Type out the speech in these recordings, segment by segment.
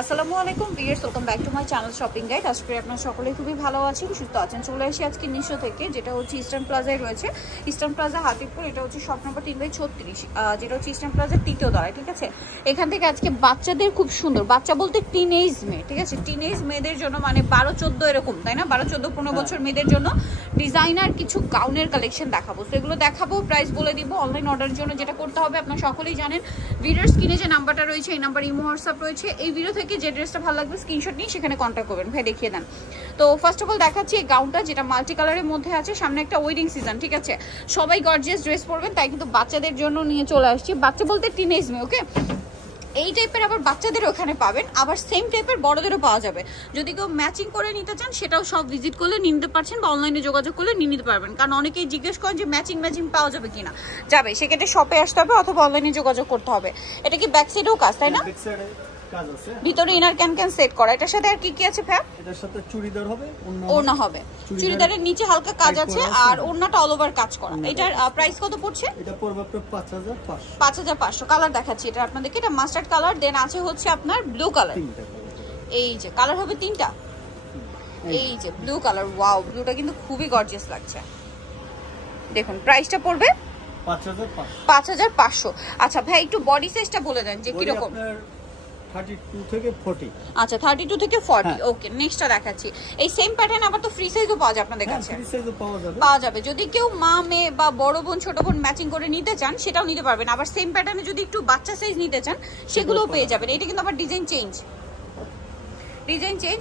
আসসালামু আলাইকুম viewers, welcome back to my channel shopping guide. আশা করি আপনারা সকলেই খুবই ভালো আছেন, সুস্থ আছেন। চলে আসি আজকে নিশো থেকে, যেটা হচ্ছে ইস্টার্ন প্লাজায় রয়েছে। ইস্টার্ন প্লাজা হাতিপুর, এটা হচ্ছে শপ নম্বর 3/36, যেটা হচ্ছে ইস্টার্ন প্লাজার তৃতীয় তলায়। ঠিক আছে, এখান থেকে আজকে বাচ্চাদের খুব সুন্দর, বাচ্চা বলতে টিনেজ মেয়ে, ঠিক আছে, টিনেজ মেয়েদের জন্য, মানে 12-14 এরকম, তাই না, 12-14-15 বছর মেয়েদের জন্য ডিজাইনার কিছু গাউনের কালেকশন দেখাবো। সেগুলো দেখাবো, প্রাইস বলে দিব। অনলাইন অর্ডারের জন্য যেটা করতে হবে আপনারা সকলেই জানেন, ভিডিওর স্ক্রিনে যে নাম্বারটা রয়েছে এই নাম্বার ইমো হোয়াটসঅ্যাপ রয়েছে। এই ভিডিও থেকে যে ড্রেসটা ভালো লাগবে স্ক্রিনশট নিয়ে সেখানে কন্ট্যাক্ট করবেন। ভাই দেখিয়ে দেন। তো ফার্স্ট অফ অল দেখাচ্ছি এই গাউনটা, যেটা মাল্টি কালারের মধ্যে আছে। সামনে একটা ওয়েডিং সিজন, ঠিক আছে, সবাই গর্জিয়াস ড্রেস পরবেন, তাই কিন্তু বাচ্চাদের জন্য নিয়ে চলে আসছি। বাচ্চা বলতে টিনেজ মেয়ে, ওকে। এই টাইপের আবার বাচ্চাদের ওখানে পাবেন, আবার সেম টাইপের বড়দেরও পাওয়া যাবে। যদি কেউ ম্যাচিং করে নিতে চান সেটাও সব ভিজিট করলে নিয়ে নিতে পারছেন, বা অনলাইনে যোগাযোগ করলে নিয়ে নিতে পারবেন। কারণ অনেকেই জিজ্ঞেস করেন যে ম্যাচিং পাওয়া যাবে কিনা। যাবে, সেক্ষেত্রে শপে আসতে হবে অথবা অনলাইনে যোগাযোগ করতে হবে। এটা কি ব্যাক সাইডেও কাজ, তাই না? কাজ আছে, ভিতরে ইনার ক্যান সেট করা। এটার সাথে আর কি কি আছে ভাই? এটার সাথে চুড়িদার হবে, ওড়না হবে। চুড়িদারের নিচে হালকা কাজ আছে আর ওড়নাটা অল ওভার কাজ করা। এটার প্রাইস কত পড়ছে? এটা পড়বে আপনার 5500। 5500। কালার দেখাচ্ছি এটা আপনাদেরকে। এটা মাস্টার্ড কালার, দেন আছে হচ্ছে আপনার ব্লু কালার। এই যে কালার হবে তিনটা। এই যে ব্লু কালার, ওয়াও, ব্লুটা কিন্তু খুবই গর্জিয়াস লাগছে। দেখুন প্রাইসটা পড়বে 5500। আচ্ছা ভাই, একটু বডি সাইজটা বলে দেন যে কি রকম। 32 থেকে 40। আচ্ছা, 32 থেকে 40। ওকে, নেক্সটটা দেখাচ্ছি। এই সেম প্যাটার্ন আবার তো ফ্রি সাইজও পাওয়া যায় আপনাদের কাছে? ফ্রি সাইজও পাওয়া যাবে। যদি কেউ মা মেয়ে বা বড় বোন ছোট বোন ম্যাচিং করে নিতে চান সেটাও নিতে পারবেন। আবার সেম প্যাটার্নে যদি একটু বাচ্চা সাইজ নিতে চান সেগুলোও পেয়ে যাবেন। এটা কিন্তু আবার ডিজাইন চেঞ্জ।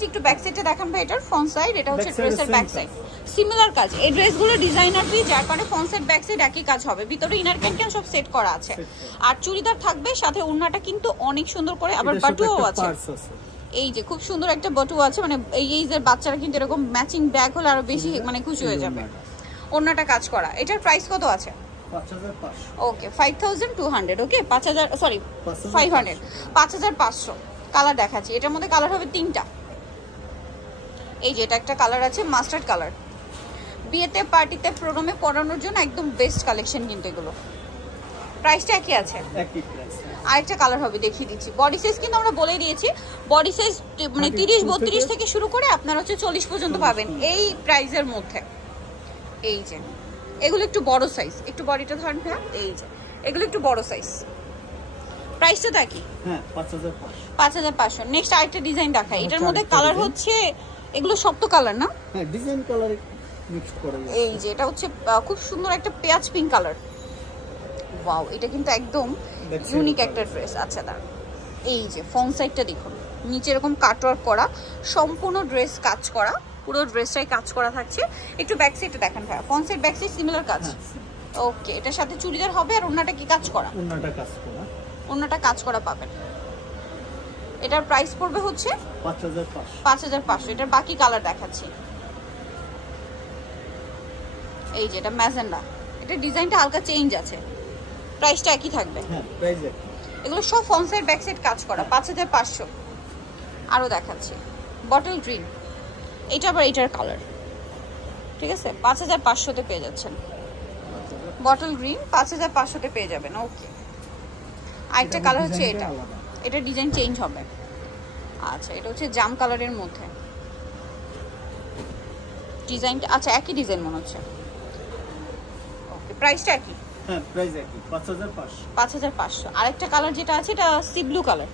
একটু ব্যাক সাইডটা দেখান ভাই। এটার ফ্রন্ট সাইড, এটা হচ্ছে ড্রেসের ব্যাক সাইড। সিমিলার কাজ, এই ড্রেসগুলো ডিজাইনার পিস, যার কারণে ফ্রন্ট সাইড ব্যাক সাইড একই কাজ হবে। ভিতরে ইনার ক্যান সব সেট করা আছে। আর চুড়িদার থাকবে সাথে, ওড়নাটা কিন্তু অনেক সুন্দর করে, আবার বাটুও আছে। এই যে খুব সুন্দর একটা বটু আছে, মানে এই এইজের বাচ্চারা কিন্তু এরকম ম্যাচিং ব্যাগ হলে আরো বেশি মানে খুশি হয়ে যাবে। ওড়নাটা কাজ করা। এটার প্রাইস কত আছে? 5500। ওকে, 5200। ওকে, 5000, সরি 500, 5500। কালার দেখাচ্ছি, এটার মধ্যে কালার হবে তিনটা। এই যে এটা একটা কালার আছে, মাস্টার্ড কালার। বিয়েতে, পার্টিতে, প্রোগ্রামে পরানোর জন্য একদম বেস্ট কালেকশন কিন্তু এগুলো। প্রাইসটা একই আছে? একই প্রাইস। আরেকটা কালার হবে, দেখিয়ে দিচ্ছি। বডি সাইজ কিন্তু আমরা বলে দিয়েছি, বডি সাইজ মানে 30-32 থেকে শুরু করে আপনার হচ্ছে 40 পর্যন্ত পাবেন এই প্রাইসের মধ্যে। এই যে এগুলো একটু বড় সাইজ, একটু বডিটা ধরেন ভাই। এই যে এগুলো একটু বড় সাইজ। প্রাইসটা দেখি। হ্যাঁ, 5500। নেক্সট আরেকটা ডিজাইন দেখাই। এটার মধ্যে কালার হচ্ছে, এগুলো সব তো কালার না? হ্যাঁ, ডিজাইন কালার মিক্সড করা। এই যে এটা হচ্ছে খুব সুন্দর একটা পেঁয়াজ পিঙ্ক কালার। ওয়াও, এটা কিন্তু একদম ইউনিক একটা ড্রেস। আচ্ছা দাঁড়ান, এই যে ফ্রন্ট সাইডটা দেখুন, নিচে এরকম কাটওয়ার্ক করা, সম্পূর্ণ ড্রেস কাজ করা, পুরো ড্রেসটাই কাজ করা থাকছে। একটু ব্যাক সাইডটা দেখেন ভাই। Front side back side similar কাজ। ওকে, এটার সাথে চুড়িদার হবে আর ওড়নাটা কি কাজ করা? ওড়নাটা কাজ করা পাবেন। এটার প্রাইস পড়বে হচ্ছে 5500। এটার বাকি কালার দেখাচ্ছি। এই যে এটা ম্যাজেন্ডা, এটা ডিজাইনটা হালকা চেঞ্জ আছে। প্রাইসটা একই থাকবে? হ্যাঁ, প্রাইস একই। এগুলো সব ফ্রন্ট সাইড ব্যাক সাইড কাজ করা। 5500। আরো দেখাচ্ছি, বটল গ্রিন। এটা আবার এটার কালার, ঠিক আছে, 5500-তে পেয়ে যাচ্ছেন। বটল গ্রিন 5500-তে পেয়ে যাবেন। ওকে, আরেকটা কালার হচ্ছে এটা, এটা ডিজাইন চেঞ্জ হবে। আচ্ছা, এটা হচ্ছে জাম কালারের মধ্যে ডিজাইনটা। আচ্ছা, একই ডিজাইন মনে হচ্ছে। ওকে, প্রাইসটা একই? হ্যাঁ, প্রাইস একই, 5500। 5500। আরেকটা কালার যেটা আছে, এটা C blue colour,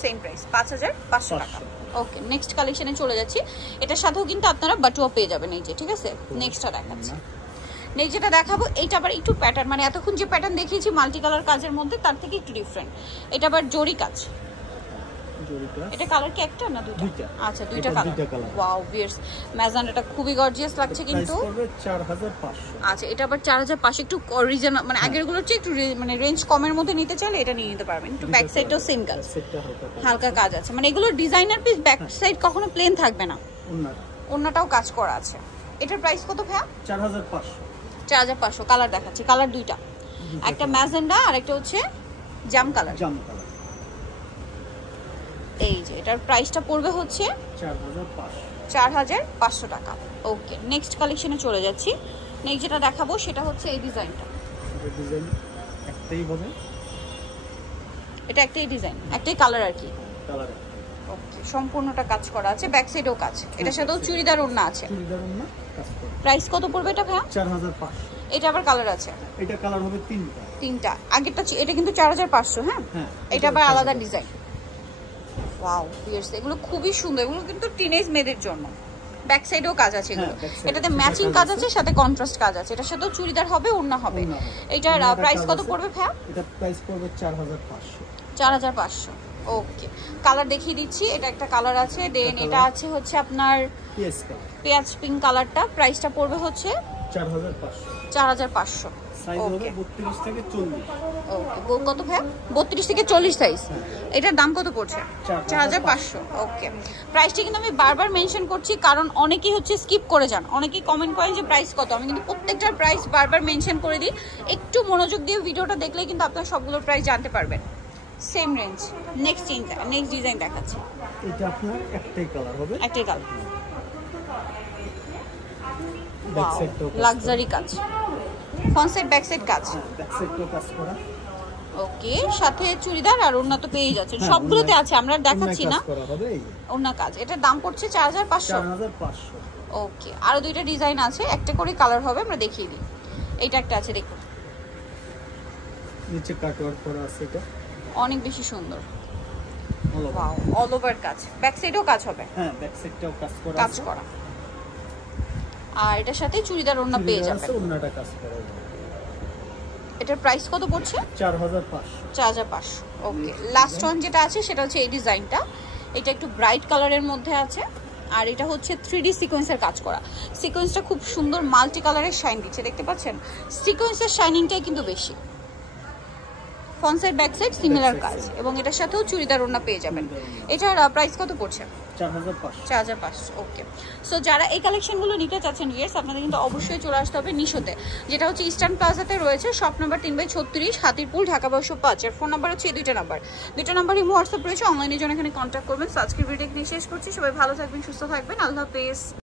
same price 5500 টাকা। ওকে, নেক্সট কালেকশনে চলে যাচ্ছি। এটার সাথেও কিন্তু আপনারা বাটুয়া পেয়ে যাবেন। এই যে, ঠিক আছে, নেক্সটটা দেখাচ্ছি। নেক্সট যেটা দেখাবো, এইটা আবার একটু প্যাটার্ন, মানে এতক্ষণ যে প্যাটার্ন দেখিয়েছি মাল্টি কালার কাজের মধ্যে, তার থেকে একটু ডিফারেন্ট। এটা আবার জরি কাজ। এটা কালার কি একটা না দুটো? আচ্ছা, দুইটা কালার। ওয়াও ভিউয়ার্স, ম্যাজেন্ডাটা খুবই গর্জিয়াস লাগছে কিন্তু। 4500। আচ্ছা, এটা আবার 4500। একটু রিজনেবল, মানে আগের গুলোর চেয়ে একটু মানে রেঞ্জ কমের মধ্যে নিতে চাইলে এটা নিয়ে নিতে পারবেন। একটু ব্যাক সাইডটাও সেম কাজ, হালকা কাজ আছে, মানে এগুলো ডিজাইনার পিস। ব্যাক সাইড কখনো প্লেন থাকবে না, ওন্নাটাও কাজ করা আছে। এটার প্রাইস কত ভাইয়া? 4500। কালার দেখাচ্ছি, কালার দুইটা, একটা ম্যাজেন্ডা আর একটা হচ্ছে জাম কালার। এই যে এটার প্রাইসটা পড়বে হচ্ছে 4500 টাকা। ওকে, নেক্সট কালেকশনে চলে যাচ্ছি। নেক্সট যেটা দেখাবো সেটা হচ্ছে এই ডিজাইনটা। ডিজাইন একটাই হবে, এটা একটাই ডিজাইন, একটাই কালার আর কি। কালার ওকে, সম্পূর্ণটা কাজ করা আছে, ব্যাক সাইডেও কাজ। এটার সাথেও চুড়িদার ওড়না আছে। চুড়িদার ওড়না কাজ করা। প্রাইস কত পড়বে এটা ভাইয়া? 4500। এটা আবার কালার আছে? এটা কালার হবে তিনটা। আগেরটা এটা কিন্তু 4500। হ্যাঁ, হ্যাঁ, এটা আবার আলাদা ডিজাইন। ওয়াও ভিউয়ার্স, এগুলো খুবই সুন্দর। এগুলো কিন্তু টিনেজ মেয়েদের জন্য। ব্যাক সাইডেও কাজ আছে এগুলো। এটাতে ম্যাচিং কাজ আছে, সাথে কন্ট্রাস্ট কাজ আছে। এটার সাথেও চুড়িদার হবে, ওড়না হবে। এটার প্রাইস কত পড়বে ভাইয়া? এটা প্রাইস পড়বে 4500। 4500। ওকে, কালার দেখিয়ে দিচ্ছি। এটা একটা কালার আছে, দেন এটা আছে হচ্ছে আপনার পেঁয়াজ পিঙ্ক কালারটা। প্রাইসটা পড়বে হচ্ছে 4500। সাইজ হবে ওকে 32 থেকে 40। ওকে, কত ভাই? 32 থেকে 40 সাইজ। এটার দাম কত পড়ছে? 4500। ওকে, প্রাইসটা কিন্তু আমি বারবার মেনশন করছি, কারণ অনেকেই হচ্ছে স্কিপ করে যান। অনেকেই কমেন্ট করেন যে প্রাইস কত। আমি কিন্তু প্রত্যেকটার প্রাইস বারবার মেনশন করে দিই। একটু মনোযোগ দিয়ে ভিডিওটা দেখলে কিন্তু আপনারা সবগুলোর প্রাইস জানতে পারবেন। Same range. নেক্সট ডিজাইন দেখাচ্ছি। এটা আপনার একটাই কালার হবে। একটাই কালার। ব্যাক সাইডটাও লাক্সারি কাজ, ফ্রন্ট সাইড ব্যাক সাইড কাজ। ব্যাক সাইডটাও কাজ করা। ওকে, সাথে চুড়িদার আর ওড়না তো পেয়ে যাচ্ছেন। সবগুলোতে আছে, আমরা দেখাচ্ছি না। ওড়না কাজ। এটার দাম পড়ছে 4500। ওকে, আরো দুইটা ডিজাইন আছে, একটা করে কালার হবে, আমরা দেখিয়ে দিই। এইটা একটা আছে, দেখুন নিচে কাটওয়ার্ক করা আছে। এটা অনেক বেশি সুন্দর। ওয়াও, অল ওভার কাজ। ব্যাক সাইডেও কাজ হবে। হ্যাঁ, ব্যাক সাইডটাও কাজ করা কাজ করা। আর এটার সাথে চুড়িদার ওড়না পেয়ে যাবেন। ওড়নাটা কাজ করা। এটার প্রাইস কত পড়ছে? 4500। ওকে, লাস্ট ওয়ান যেটা আছে সেটা হচ্ছে এই ডিজাইনটা। এটা একটু ব্রাইট কালারের মধ্যে আছে, আর এটা হচ্ছে 3D সিকোয়েন্সের কাজ করা। সিকোয়েন্সটা খুব সুন্দর মাল্টি কালারের শাইন দিচ্ছে, দেখতে পাচ্ছেন? সিকোয়েন্সের শাইনিংটাই কিন্তু বেশি। Front side back side similar কাজ, এবং এটার সাথেও চুড়িদার ওড়না পেয়ে যাবেন। এটার প্রাইস কত পড়ছে? 4500। ওকে, সো যারা এই কালেকশনগুলো নিতে চাচ্ছেন ভিউয়ার্স, আপনাদের কিন্তু অবশ্যই চলে আসতে হবে নিশোতে, যেটা হচ্ছে ইস্টার্ন প্লাজাতে রয়েছে, শপ নাম্বার 3/36, হাতিরপুল, ঢাকা 1205। এর ফোন নাম্বার হচ্ছে এই দুইটা নাম্বারই হোয়াটসঅ্যাপ রয়েছে। অনলাইনের জন্য এখানে কন্ট্যাক্ট করবেন। সো আজকের ভিডিও এখানে শেষ করছি। সবাই ভালো থাকবেন, সুস্থ থাকবেন। আল্লাহ হাফেজ।